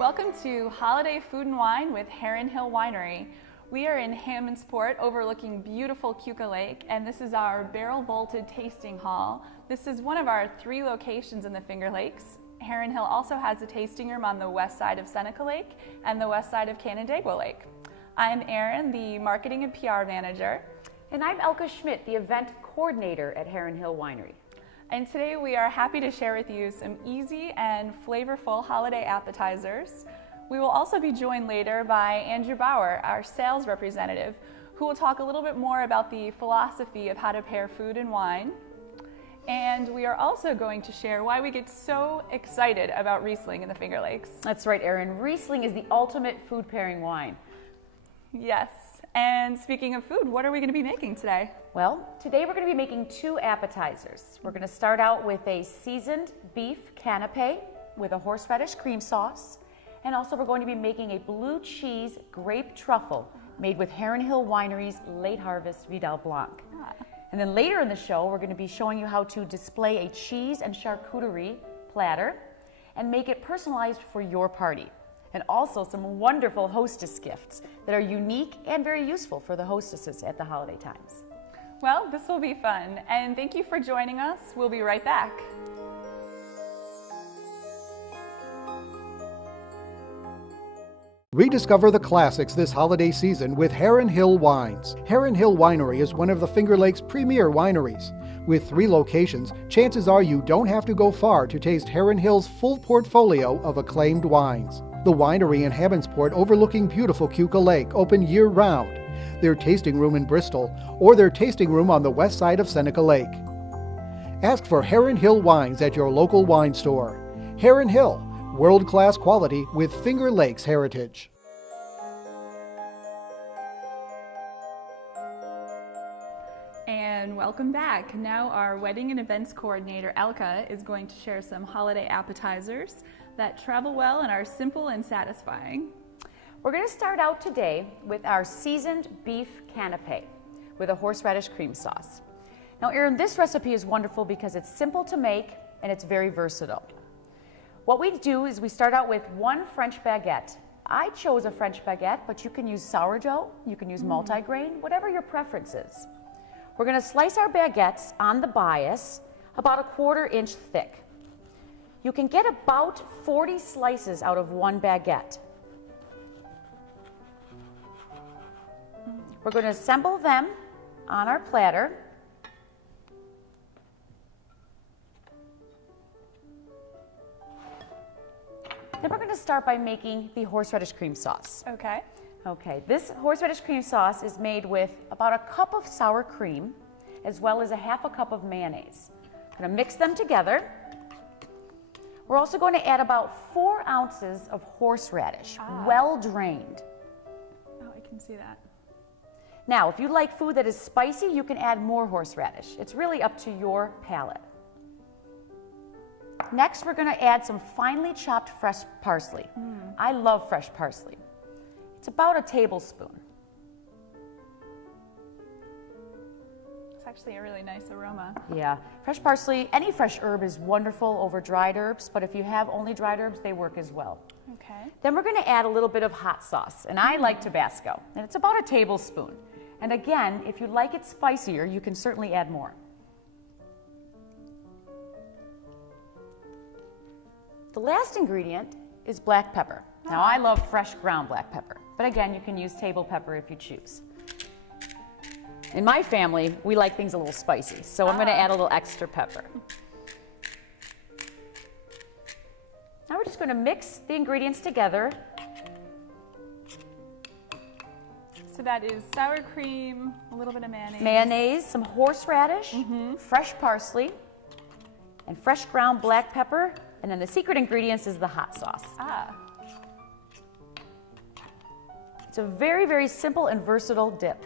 Welcome to Holiday Food and Wine with Heron Hill Winery. We are in Hammondsport overlooking beautiful Keuka Lake, and this is our barrel vaulted tasting hall. This is one of our 3 locations in the Finger Lakes. Heron Hill also has a tasting room on the west side of Seneca Lake and the west side of Canandaigua Lake. I'm Erin, the marketing and PR manager. And I'm Elka Schmidt, the event coordinator at Heron Hill Winery. And today we are happy to share with you some easy and flavorful holiday appetizers. We will also be joined later by Andrew Bauer, our sales representative, who will talk a little bit more about the philosophy of how to pair food and wine. And we are also going to share why we get so excited about Riesling in the Finger Lakes. That's right, Erin. Riesling is the ultimate food pairing wine. Yes. And speaking of food, what are we going to be making today? Well, today we're going to be making 2 appetizers. We're going to start out with a seasoned beef canapé with a horseradish cream sauce. And also we're going to be making a blue cheese grape truffle made with Heron Hill Winery's late harvest Vidal Blanc. And then later in the show, we're going to be showing you how to display a cheese and charcuterie platter and make it personalized for your party. And also some wonderful hostess gifts that are unique and very useful for the hostesses at the holiday times. Well, this will be fun, and thank you for joining us. We'll be right back. Rediscover the classics this holiday season with Heron Hill Wines. Heron Hill Winery is one of the Finger Lakes' premier wineries. With 3 locations, chances are you don't have to go far to taste Heron Hill's full portfolio of acclaimed wines. The winery in Hammondsport overlooking beautiful Keuka Lake open year-round, their tasting room in Bristol, or their tasting room on the west side of Seneca Lake. Ask for Heron Hill Wines at your local wine store. Heron Hill, world-class quality with Finger Lakes heritage. And welcome back. Now our wedding and events coordinator, Elka, is going to share some holiday appetizers that travel well and are simple and satisfying. We're going to start out today with our seasoned beef canapé with a horseradish cream sauce. Now, Erin, this recipe is wonderful because it's simple to make and it's very versatile. What we do is we start out with 1 French baguette. I chose a French baguette, but you can use sourdough, you can use multigrain, whatever your preference is. We're going to slice our baguettes on the bias about 1/4 inch thick. You can get about 40 slices out of 1 baguette. We're going to assemble them on our platter. Then we're going to start by making the horseradish cream sauce. Okay. Okay, this horseradish cream sauce is made with about 1 cup of sour cream as well as 1/2 cup of mayonnaise. I'm going to mix them together. We're also going to add about 4 ounces of horseradish, well drained. Oh, I can see that. Now, if you like food that is spicy, you can add more horseradish. It's really up to your palate. Next, we're going to add some finely chopped fresh parsley. I love fresh parsley. It's about 1 tablespoon. It's actually a really nice aroma. Yeah, fresh parsley, any fresh herb is wonderful over dried herbs, but if you have only dried herbs, they work as well. Okay. Then we're going to add a little bit of hot sauce, and I like Tabasco, and it's about 1 tablespoon. And again, if you like it spicier, you can certainly add more. The last ingredient is black pepper. Now, I love fresh ground black pepper, but again, you can use table pepper if you choose. In my family, we like things a little spicy, so I'm going to add a little extra pepper. Now we're just going to mix the ingredients together. So that is sour cream, a little bit of mayonnaise. Mayonnaise, some horseradish, fresh parsley, and fresh ground black pepper. And then the secret ingredients is the hot sauce. It's a very, very simple and versatile dip.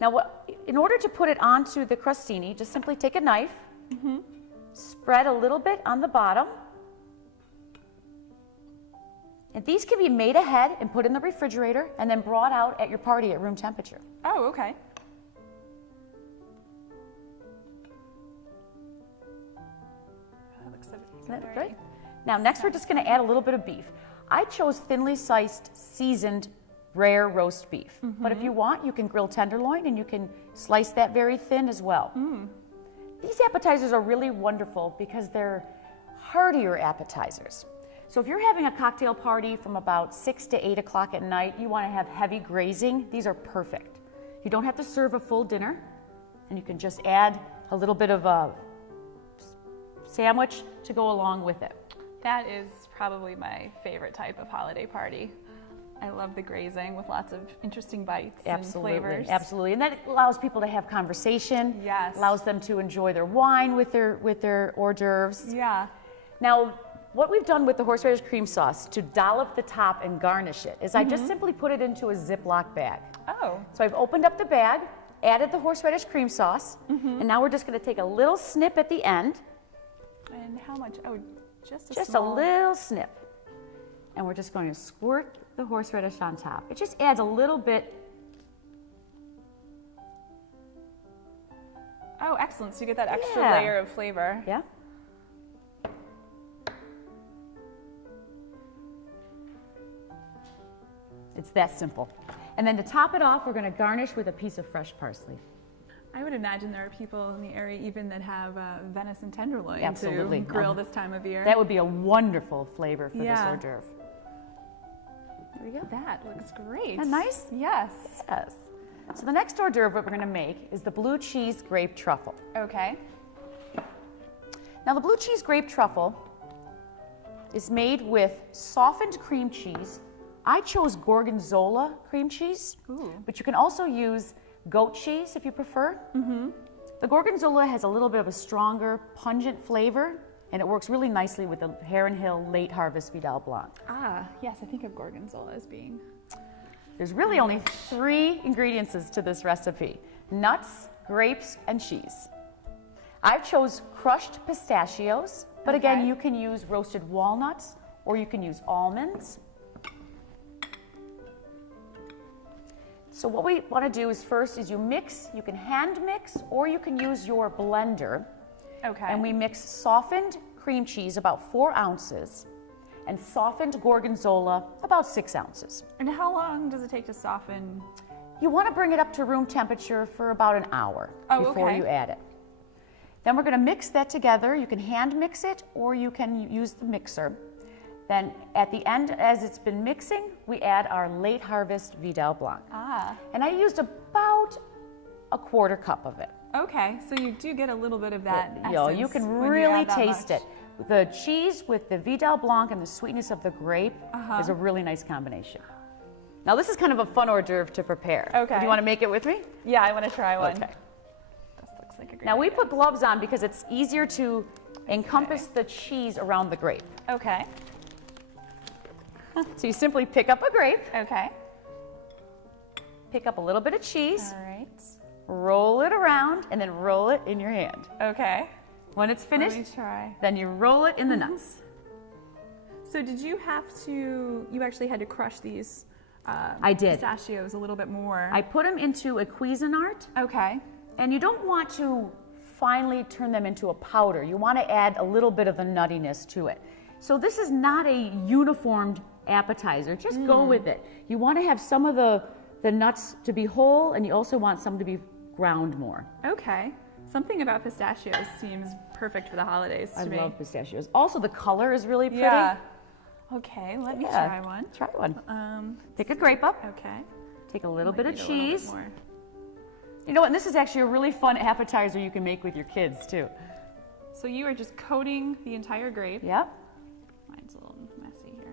Now, in order to put it onto the crostini, just simply take a knife, spread a little bit on the bottom. And these can be made ahead and put in the refrigerator and then brought out at your party at room temperature. Oh, okay. Isn't that right? Now next we're just going to add a little bit of beef. I chose thinly sliced, seasoned, rare roast beef. But if you want, you can grill tenderloin and you can slice that very thin as well. These appetizers are really wonderful because they're heartier appetizers. So if you're having a cocktail party from about 6 to 8 o'clock at night, you want to have heavy grazing, these are perfect. You don't have to serve a full dinner, and you can just add a little bit of a sandwich to go along with it. That is probably my favorite type of holiday party. I love the grazing with lots of interesting bites and flavors. Absolutely, and that allows people to have conversation. Yes. Allows them to enjoy their wine with their hors d'oeuvres. Yeah. Now, what we've done with the horseradish cream sauce to dollop the top and garnish it is I just simply put it into a Ziploc bag. Oh. So I've opened up the bag, added the horseradish cream sauce, and now we're just going to take a little snip at the end. And how much? Oh, just A little snip. And we're just going to squirt the horseradish on top. It just adds a little bit. Oh, excellent. So you get that extra Yeah. layer of flavor. Yeah. It's that simple. And then to top it off, we're going to garnish with a piece of fresh parsley. I would imagine there are people in the area even that have venison tenderloin Absolutely. to grill this time of year. That would be a wonderful flavor for this Yeah. hors d'oeuvre. There we go. That looks great. Isn't that nice? Yes. Yes. So the next hors d'oeuvre what we're going to make is the blue cheese grape truffle. Okay. Now the blue cheese grape truffle is made with softened cream cheese. I chose Gorgonzola cream cheese, but you can also use goat cheese if you prefer. The Gorgonzola has a little bit of a stronger, pungent flavor, and it works really nicely with the Heron Hill Late Harvest Vidal Blanc. Ah, yes, I think of Gorgonzola as being. There's really only 3 ingredients to this recipe: nuts, grapes, and cheese. I chose crushed pistachios, but again, Okay. you can use roasted walnuts or you can use almonds. So what we want to do is first is you can hand mix or you can use your blender. Okay. And we mix softened cream cheese, about 4 ounces, and softened Gorgonzola, about 6 ounces. And how long does it take to soften? You want to bring it up to room temperature for about an hour before okay. you add it. Then we're going to mix that together. You can hand mix it or you can use the mixer. Then at the end, as it's been mixing, we add our Late Harvest Vidal Blanc. Ah. And I used about a 1/4 cup of it. Okay, so you do get a little bit of that You know, essence you can when really add that taste much. it. The cheese with the Vidal Blanc and the sweetness of the grape is a really nice combination. Now this is kind of a fun hors d'oeuvre to prepare. Okay. Do you want to make it with me? Yeah, I want to try one. Okay. This looks like a great Now we idea. put gloves on because it's easier to encompass the cheese around the grape. Okay. So you simply pick up a grape, Okay. pick up a little bit of cheese, All right. roll it around, and then roll it in your hand. Okay. When it's Let me finished, try. then you roll it in the nuts. So did you have to? You actually had to crush these. I did. Pistachios a little bit more. I put them into a Cuisinart, Okay. and you don't want to finely turn them into a powder. You want to add a little bit of the nuttiness to it. So this is not a uniformed appetizer. Just go with it. You want to have some of the nuts to be whole, and you also want some to be ground more. Okay. Something about pistachios seems perfect for the holidays to me. I love pistachios. Also, the color is really pretty. Yeah. Okay, let me Yeah. try one. Try one. Um, Pick a grape up. okay. Take a little Might bit of need a little bit cheese. more. You know what? This is actually a really fun appetizer you can make with your kids too. So you are just coating the entire grape. Yep. Mine's a little messy here.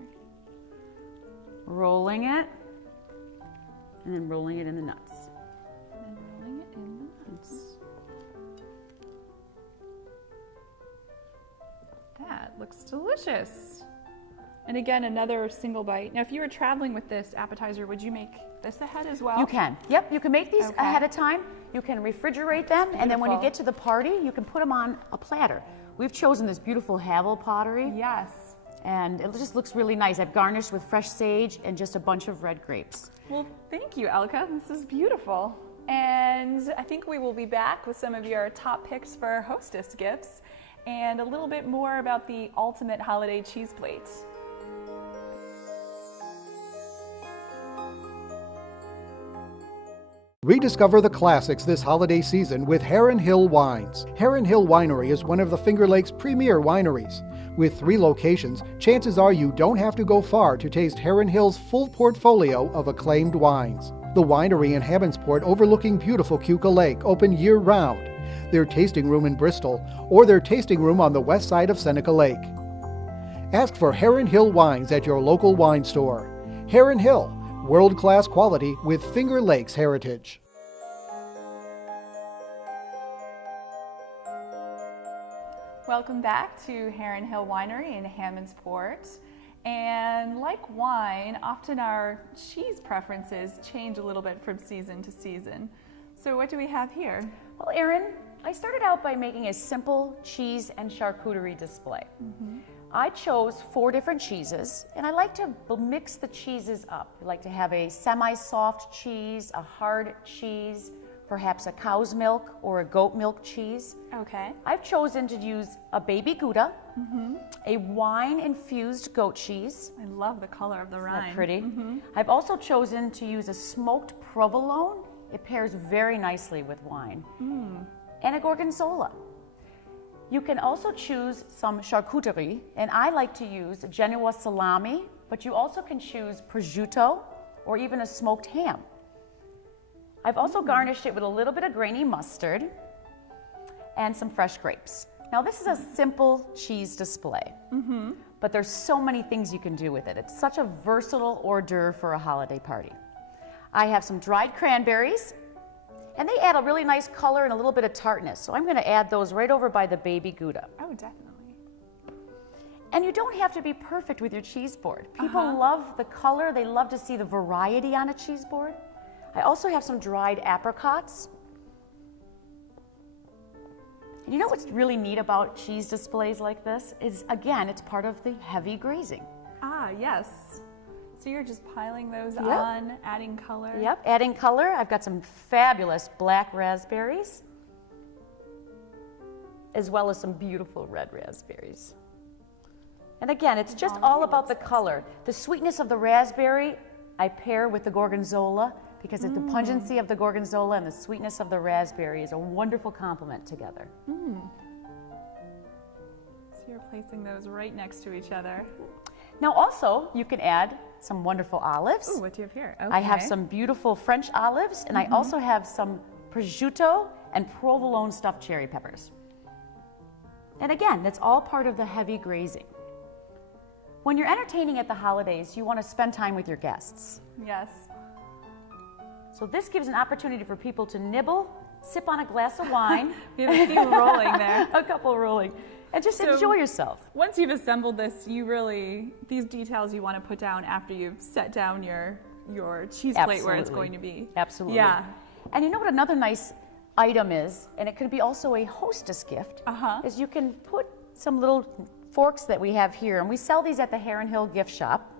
Rolling it, and then rolling it in the nuts. And rolling it in the nuts. That looks delicious. And again, another single bite. Now, if you were traveling with this appetizer, would you make this ahead as well? You can. Yep, you can make these Okay. ahead of time. You can refrigerate them, and then when you beautiful. get to the party, you can put them on a platter. We've chosen this beautiful Havel pottery, Yes. and it just looks really nice. I've garnished with fresh sage and just a bunch of red grapes. Well, thank you, Elka. This is beautiful. And I think we will be back with some of your top picks for hostess gifts. and a little bit more about the ultimate holiday cheese plate. Rediscover the classics this holiday season with Heron Hill Wines. Heron Hill Winery is one of the Finger Lakes' premier wineries. With 3 locations, chances are you don't have to go far to taste Heron Hill's full portfolio of acclaimed wines. The winery in Hammondsport overlooking beautiful Keuka Lake, open year-round. Their tasting room in Bristol, or their tasting room on the west side of Seneca Lake. Ask for Heron Hill Wines at your local wine store. Heron Hill, world-class quality with Finger Lakes heritage. Welcome back to Heron Hill Winery in Hammondsport. And like wine, often our cheese preferences change a little bit from season to season. So what do we have here? Well, Erin, I started out by making a simple cheese and charcuterie display. I chose 4 different cheeses, and I like to mix the cheeses up. I like to have a semi-soft cheese, a hard cheese, perhaps a cow's milk or a goat milk cheese. Okay. I've chosen to use a baby Gouda, a wine-infused goat cheese. I love the color of the rind. Isn't that pretty? I've also chosen to use a smoked provolone. It pairs very nicely with wine. And a gorgonzola. You can also choose some charcuterie, and I like to use Genoa salami, but you also can choose prosciutto or even a smoked ham. I've also garnished it with a little bit of grainy mustard and some fresh grapes. Now this is a simple cheese display, but there's so many things you can do with it. It's such a versatile hors d'oeuvre for a holiday party. I have some dried cranberries, and they add a really nice color and a little bit of tartness. So I'm going to add those right over by the baby Gouda. Oh, definitely. And you don't have to be perfect with your cheese board. People love the color. They love to see the variety on a cheese board. I also have some dried apricots. And you know what's really neat about cheese displays like this is, again, it's part of the heavy grazing. Ah, yes. So you're just piling those on, adding color? Yep, adding color. I've got some fabulous black raspberries, as well as some beautiful red raspberries. And again, it's just all about the color. The sweetness of the raspberry, I pair with the gorgonzola, because the pungency of the gorgonzola and the sweetness of the raspberry is a wonderful complement together. So you're placing those right next to each other. Now also, you can add some wonderful olives. Ooh, what do you have here? Okay. I have some beautiful French olives, and I also have some prosciutto and provolone stuffed cherry peppers. And again, that's all part of the heavy grazing. When you're entertaining at the holidays, you want to spend time with your guests. Yes. So this gives an opportunity for people to nibble, sip on a glass of wine. We have a few rolling there. A couple rolling. And just enjoy yourself. Once you've assembled this, these details you want to put down after you've set down your cheese plate where it's going to be. Absolutely. Yeah. And you know what another nice item is, and it could be also a hostess gift, is you can put some little forks that we have here, and we sell these at the Heron Hill gift shop,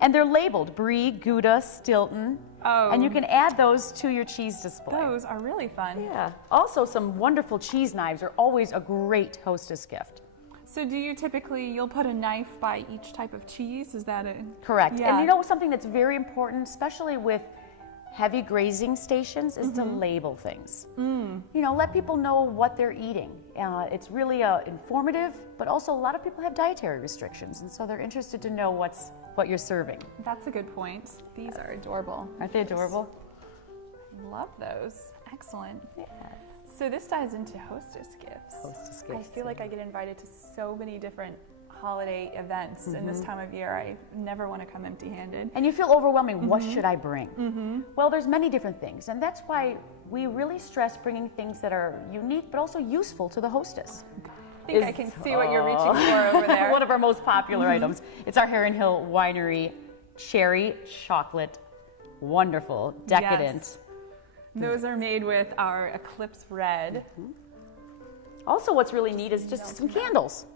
and they're labeled Brie, Gouda, Stilton, and you can add those to your cheese display. Those are really fun. Yeah. Also, some wonderful cheese knives are always a great hostess gift. So do you you'll put a knife by each type of cheese? Is that it? Correct. Yeah. And you know something that's very important, especially with heavy grazing stations, is to label things. You know, let people know what they're eating. It's really informative, but also a lot of people have dietary restrictions, and so they're interested to know what you're serving. That's a good point. These are adorable. Aren't they adorable? I love those. Excellent. Yes. So this ties into hostess gifts. Hostess I gifts. feel like I get invited to so many different holiday events in this time of year. I never want to come empty-handed. And you feel overwhelming. What should I bring? Well, there's many different things, and that's why we really stress bringing things that are unique but also useful to the hostess. I think I can see what you're reaching for over there. One of our most popular items. It's our Heron Hill Winery cherry chocolate. Wonderful, decadent. Yes. Those are made with our Eclipse Red. Also, what's really neat is just some candles.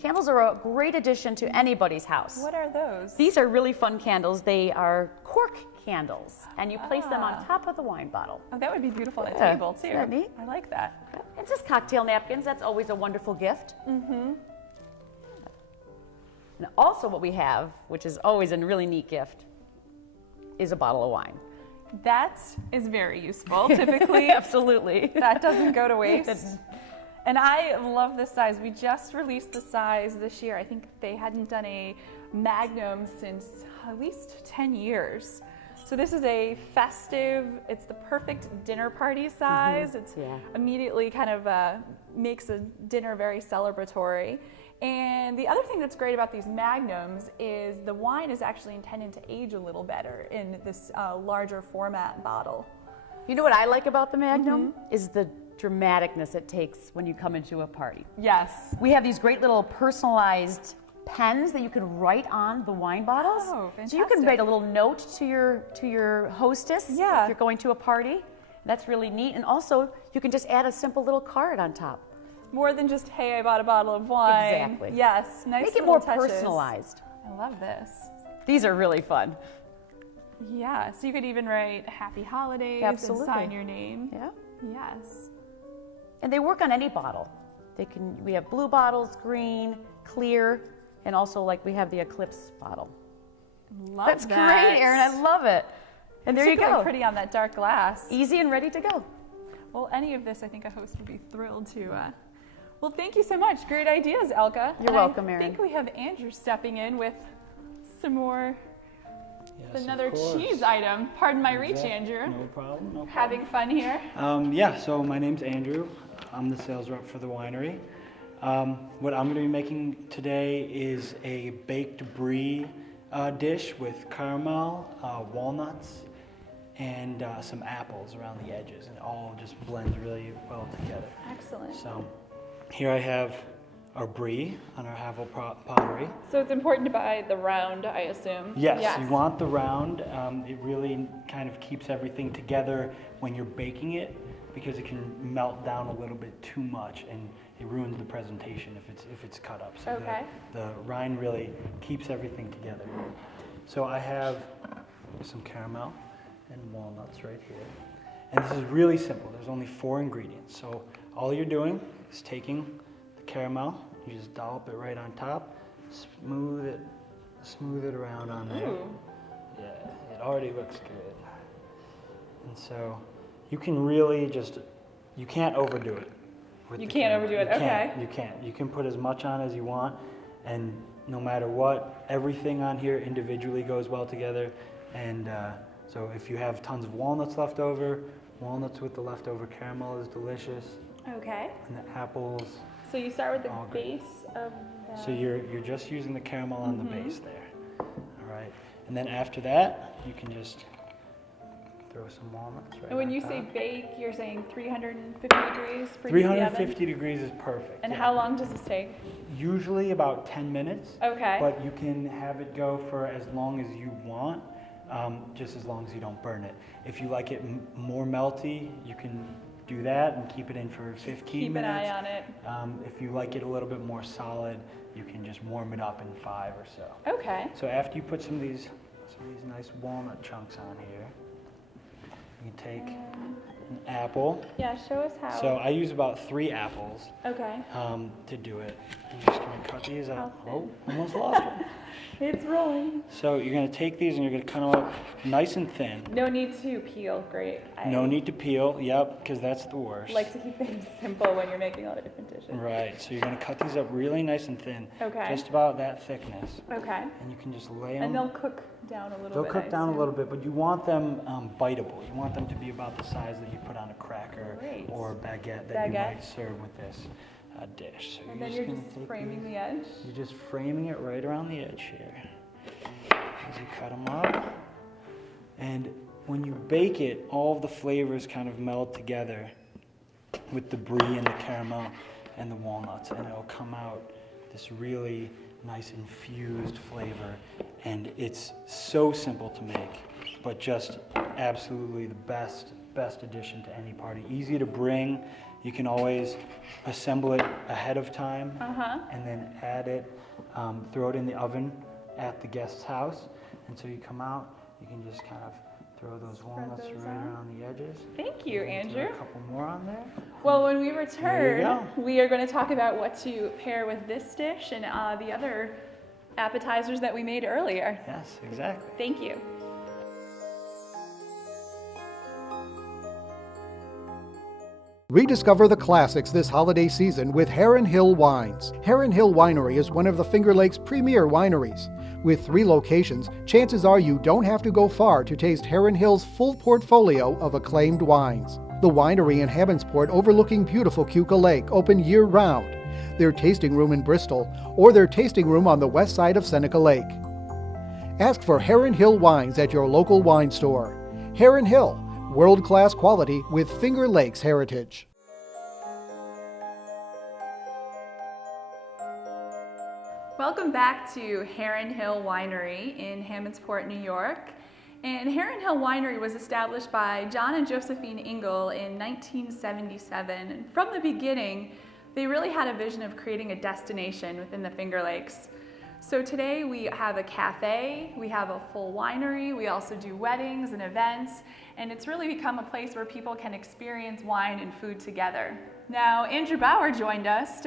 Candles are a great addition to anybody's house. What are those? These are really fun candles. They are cork candles, and you place them on top of the wine bottle. Oh, that would be beautiful at Yeah. table too. Isn't that neat? I like that. And just cocktail napkins, that's always a wonderful gift. Mm-hmm. And also what we have, which is always a really neat gift, is a bottle of wine. That is very useful, typically. Absolutely. That doesn't go to waste. And I love this size. We just released the size this year. I think they hadn't done a Magnum since at least 10 years. So this is a festive, it's the perfect dinner party size. It's immediately kind of makes a dinner very celebratory. And the other thing that's great about these Magnums is the wine is actually intended to age a little better in this larger format bottle. You know what I like about the Magnum is the dramaticness it takes when you come into a party. Yes. We have these great little personalized pens that you can write on the wine bottles. Oh, fantastic. So you can write a little note to your hostess if you're going to a party. That's really neat. And also, you can just add a simple little card on top. More than just, hey, I bought a bottle of wine. Exactly. Yes, nice. Make it more touches. personalized. I love this. These are really fun. Yeah, so you could even write Happy Holidays and sign your name. Yeah. Yes. And they work on any bottle. We have blue bottles, green, clear, and also like we have the Eclipse bottle. Love That's that. great, Erin. I love it. And there you go. Pretty on that dark glass. Easy and ready to go. Well, any of this, I think a host would be thrilled to. Well, thank you so much. Great ideas, Elka. You're welcome, Erin. I think we have Andrew stepping in with some more. Yes, another of course. cheese item. Pardon my reach, Andrew. No problem. No problem. Having fun here. Yeah. So my name's Andrew. I'm the sales rep for the winery. What I'm going to be making today is a baked brie dish with caramel, walnuts, and some apples around the edges, and it all just blends really well together. Excellent. So here I have our brie on our Havel pottery. So it's important to buy the round, I assume. Yes, you want the round. It really kind of keeps everything together when you're baking it, because it can melt down a little bit too much and it ruins the presentation if it's cut up. So the rind really keeps everything together. So I have some caramel and walnuts right here. And this is really simple. There's only 4 ingredients. So all you're doing is taking the caramel, you just dollop it right on top, smooth it around on there. Ooh. Yeah, it already looks good. And so you can really you can't overdo it. You can't overdo it, okay. You can't. You can put as much on as you want, and no matter what, everything on here individually goes well together. And so if you have tons of walnuts left over, walnuts with the leftover caramel is delicious. Okay. And the apples. So you start with the all good. base of the... So you're just using the caramel on the base there. All right. And then after that, you can just throw some walnuts right And when on you top. say bake, you're saying 350 degrees? Preheat the 350 oven? degrees is perfect. And yeah. how long does this take? Usually about 10 minutes. Okay. But you can have it go for as long as you want, just as long as you don't burn it. If you like it more melty, you can do that and keep it in for 15 minutes. Keep an eye on it. If you like it a little bit more solid, you can just warm it up in 5 or so. Okay. So after you put some of these nice walnut chunks on here, you can take an apple. Yeah, show us how. So I use about 3 apples Okay. to do it. I'm just going to cut these out. Oh, almost lost one. It's rolling. So you're going to take these and you're going to cut them up nice and thin. No need to peel. Great. No need to peel. Yep, because that's the worst. Like to keep things simple when you're making a lot of different dishes. Right. So you're going to cut these up really nice and thin. Okay. Just about that thickness. Okay. And you can just lay them. And they'll cook down a little They'll bit. cook down a little bit, but you want them biteable. You want them to be about the size that you put on a cracker Great. or baguette that you might serve with this dish. So And then you're gonna just take framing these- the edge. You're just framing it right around the edge here as you cut them up. And when you bake it, all of the flavors kind of meld together with the brie and the caramel and the walnuts, and it'll come out this really nice infused flavor. And it's so simple to make, but just absolutely the best addition to any party. Easy to bring. You can always assemble it ahead of time and then add it, throw it in the oven at the guest's house. And so you come out, you can just kind of Throw those walnuts those right out. around the edges. Thank you, Throw Andrew. a couple more on there. Well, when we There you return, go. we are going to talk about what to pair with this dish and the other appetizers that we made earlier. Yes, exactly. Thank you. Rediscover the classics this holiday season with Heron Hill Wines. Heron Hill Winery is one of the Finger Lakes' premier wineries. With 3 locations, chances are you don't have to go far to taste Heron Hill's full portfolio of acclaimed wines. The winery in Hammondsport overlooking beautiful Keuka Lake open year-round, their tasting room in Bristol, or their tasting room on the west side of Seneca Lake. Ask for Heron Hill Wines at your local wine store. Heron Hill, world-class quality with Finger Lakes heritage. Welcome back to Heron Hill Winery in Hammondsport, New York. And Heron Hill Winery was established by John and Josephine Engel in 1977. And from the beginning, they really had a vision of creating a destination within the Finger Lakes. So today we have a cafe, we have a full winery, we also do weddings and events, and it's really become a place where people can experience wine and food together. Now, Andrew Bauer joined us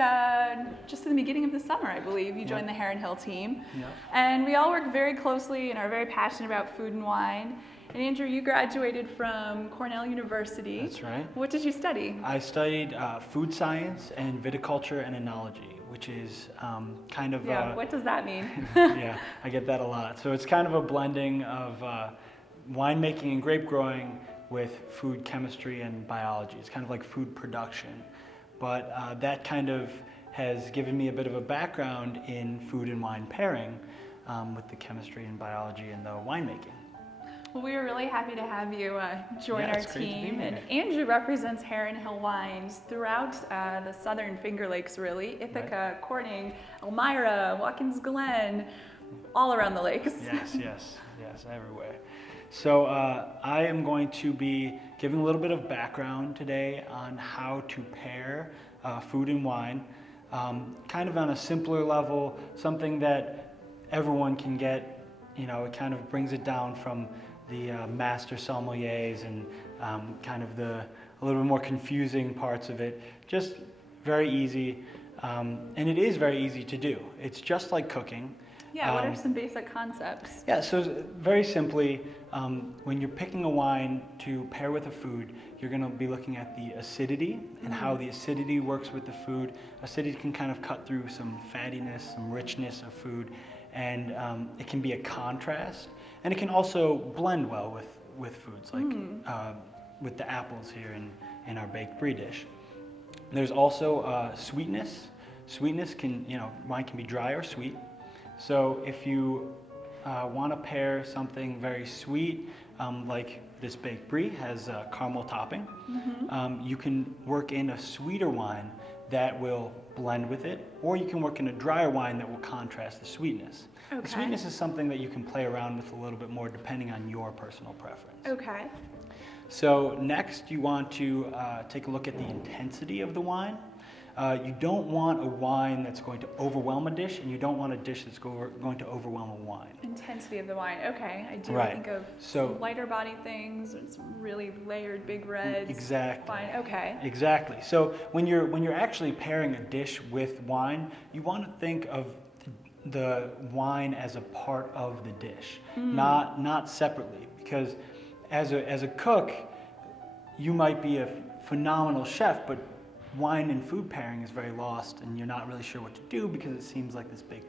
just in the beginning of the summer, I believe. You joined the Heron Hill team. Yep. And we all work very closely and are very passionate about food and wine. And Andrew, you graduated from Cornell University. That's right. What did you study? I studied food science and viticulture and enology, which is kind of... What does that mean? Yeah, I get that a lot. So it's kind of a blending of winemaking and grape growing with food chemistry and biology. It's kind of like food production. But that kind of has given me a bit of a background in food and wine pairing with the chemistry and biology and the winemaking. Well, we are really happy to have you join our it's great to be team. here. And Andrew represents Heron Hill Wines throughout the southern Finger Lakes, really. Ithaca, Corning, Elmira, Watkins Glen, all around the lakes. Yes, everywhere. So I am going to be giving a little bit of background today on how to pair food and wine, kind of on a simpler level, something that everyone can get. You know, it kind of brings it down from the master sommeliers and kind of a little bit more confusing parts of it. Just very easy, and it is very easy to do. It's just like cooking. Yeah, what are some basic concepts? Yeah, so very simply, when you're picking a wine to pair with a food, you're going to be looking at the acidity and how the acidity works with the food. Acidity can kind of cut through some fattiness, some richness of food, and it can be a contrast, and it can also blend well with foods, like with the apples here in our baked brie dish. There's also sweetness. Sweetness can, wine can be dry or sweet. So if you want to pair something very sweet, like this baked brie has caramel topping, you can work in a sweeter wine that will blend with it, or you can work in a drier wine that will contrast the sweetness. Okay. The sweetness is something that you can play around with a little bit more depending on your personal preference. Okay. So next you want to take a look at the intensity of the wine. You don't want a wine that's going to overwhelm a dish, and you don't want a dish that's going to overwhelm a wine. Intensity of the wine. Okay, I do Right. think of So- some lighter body things and some really layered big reds. Exactly. Fine. Okay. Exactly. So when you're actually pairing a dish with wine, you want to think of the wine as a part of the dish, not separately. Because as a cook, you might be a phenomenal chef, but wine and food pairing is very lost, and you're not really sure what to do because it seems like this big,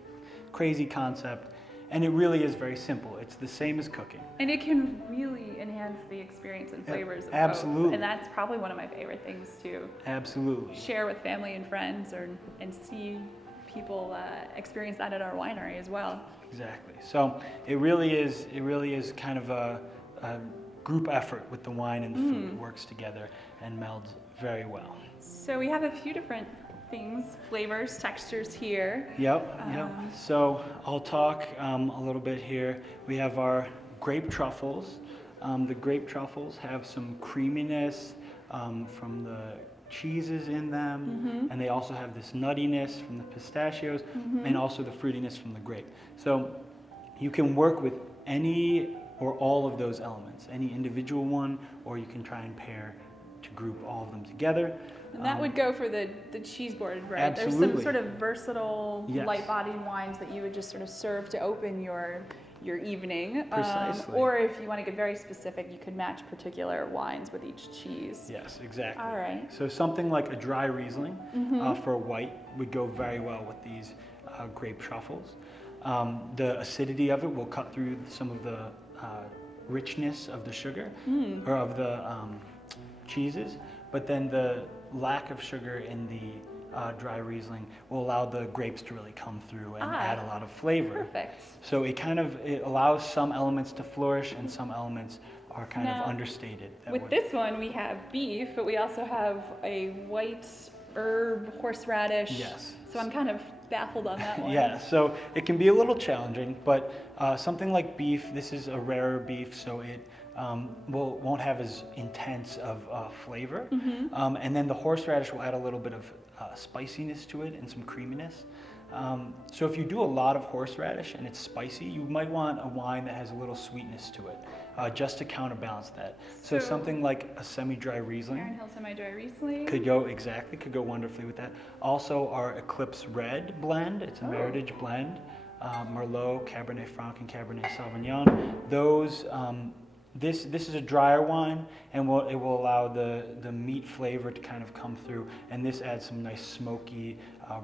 crazy concept. And it really is very simple. It's the same as cooking. And it can really enhance the experience and flavors of both. Absolutely. And that's probably one of my favorite things to Absolutely. share with family and friends, and see people experience that at our winery as well. Exactly. So it really is kind of a group effort with the wine and the food. It works together and melds very well. So we have a few different things, flavors, textures here. Yep. So I'll talk a little bit here. We have our grape truffles. The grape truffles have some creaminess from the cheeses in them, and they also have this nuttiness from the pistachios, and also the fruitiness from the grape. So you can work with any or all of those elements, any individual one, or you can try and pair to group all of them together. And that would go for the cheese board, right? Absolutely. There's some sort of versatile, Yes. light-bodied wines that you would just sort of serve to open your evening. Precisely. Or if you want to get very specific, you could match particular wines with each cheese. Yes, exactly. All right. So something like a dry Riesling for a white would go very well with these grape truffles. The acidity of it will cut through some of the richness of the sugar or of the cheeses, but then the lack of sugar in the dry Riesling will allow the grapes to really come through and add a lot of flavor. Perfect. So it allows some elements to flourish and some elements are kind Now, of understated. With this one, we have beef, but we also have a white herb horseradish. Yes. So I'm kind of baffled on that one. Yeah, so it can be a little challenging, but something like beef, this is a rarer beef, so it won't have as intense of flavor. And then the horseradish will add a little bit of spiciness to it and some creaminess. So if you do a lot of horseradish and it's spicy, you might want a wine that has a little sweetness to it, just to counterbalance that. So something like a semi-dry Riesling. Heron Hill Semi-Dry Riesling. Could go wonderfully with that. Also our Eclipse Red blend, it's a Meritage blend. Merlot, Cabernet Franc, and Cabernet Sauvignon. Those, this is a drier wine, and it will allow the meat flavor to kind of come through, and this adds some nice smoky,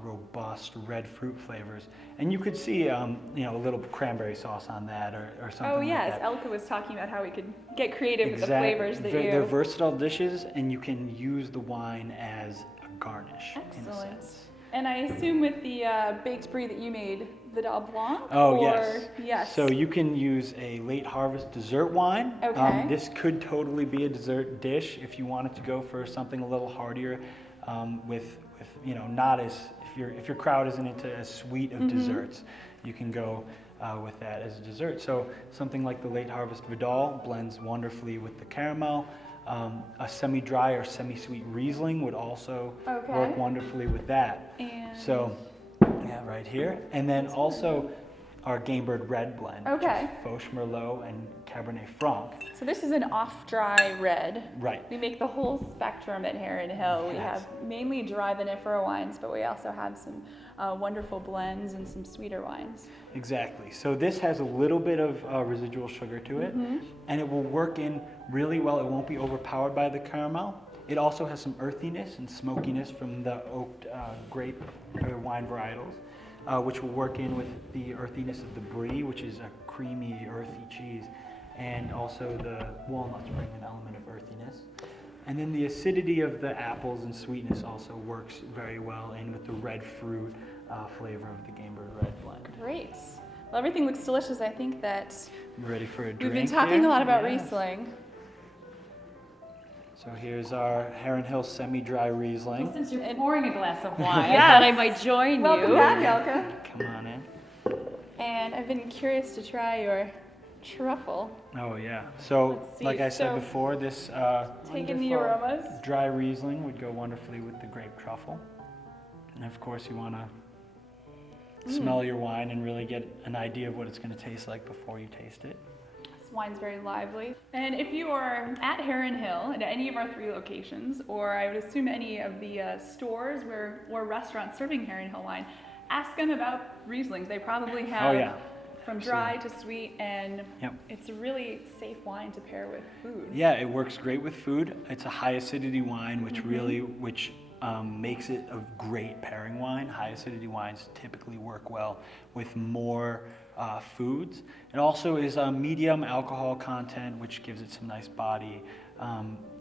robust red fruit flavors. And you could see, a little cranberry sauce on that, or something Oh like yes, that. Elka was talking about how we could get creative with the Exactly. flavors that They're versatile dishes, and you can use the wine as a garnish. In a Excellent. sense. And I assume with the baked brie that you made, the Dal Blanc? Oh, or, yes. Yes. So you can use a late harvest dessert wine. Okay. This could totally be a dessert dish if you wanted to go for something a little heartier, with not as if your crowd isn't into as sweet of desserts, you can go with that as a dessert. So something like the late harvest Vidal blends wonderfully with the caramel. A semi-dry or semi-sweet Riesling would also work wonderfully with that. And So, yeah, right here. And then also our Gamebird Red blend. Okay. Which is Fauche Merlot and Cabernet Franc. so this is an off-dry red. Right. We make the whole spectrum at Heron Hill. We Yes. have mainly dry vinifera wines, but we also have some wonderful blends and some sweeter wines. Exactly. So this has a little bit of residual sugar to it, and it will work in really well. It won't be overpowered by the caramel. It also has some earthiness and smokiness from the oaked grape or wine varietals, which will work in with the earthiness of the brie, which is a creamy, earthy cheese, and also the walnuts bring an element of earthiness. And then the acidity of the apples and sweetness also works very well in with the red fruit flavor of the Gamebird Red blend. Great. Well, everything looks delicious. I think that You ready for a drink? we've been talking here? a lot about Yes. Riesling. So here's our Heron Hill semi-dry Riesling. Since you're pouring a glass of wine, Yes. I thought I might join Welcome you. back, Elka. Come on in. And I've been curious to try your truffle. Oh yeah. So Let's see. like I said So, before, this Taking the wonderful aromas. dry Riesling would go wonderfully with the grape truffle. And of course you want to smell your wine and really get an idea of what it's going to taste like before you taste it. This wine's very lively. And if you are at Heron Hill, at any of our 3 locations, or I would assume any of the stores or restaurants serving Heron Hill wine, ask them about Rieslings. They probably have yeah. from dry to sweet, and Yep. it's a really safe wine to pair with food. Yeah, it works great with food. It's a high acidity wine, which makes it a great pairing wine. High acidity wines typically work well with more foods. It also is a medium alcohol content, which gives it some nice body,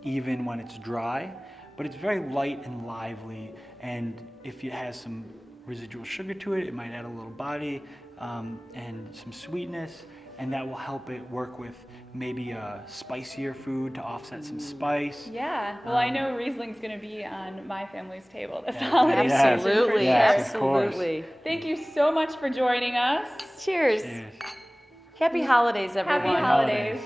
even when it's dry. But it's very light and lively, and if it has some residual sugar to it, it might add a little body and some sweetness, and that will help it work with maybe a spicier food to offset some spice. Yeah, well, I know Riesling's going to be on my family's table this holiday season. Yes. for Absolutely, Yes, sure. of course. absolutely. Thank you so much for joining us. Cheers. Cheers. Happy holidays, everyone. Happy holidays.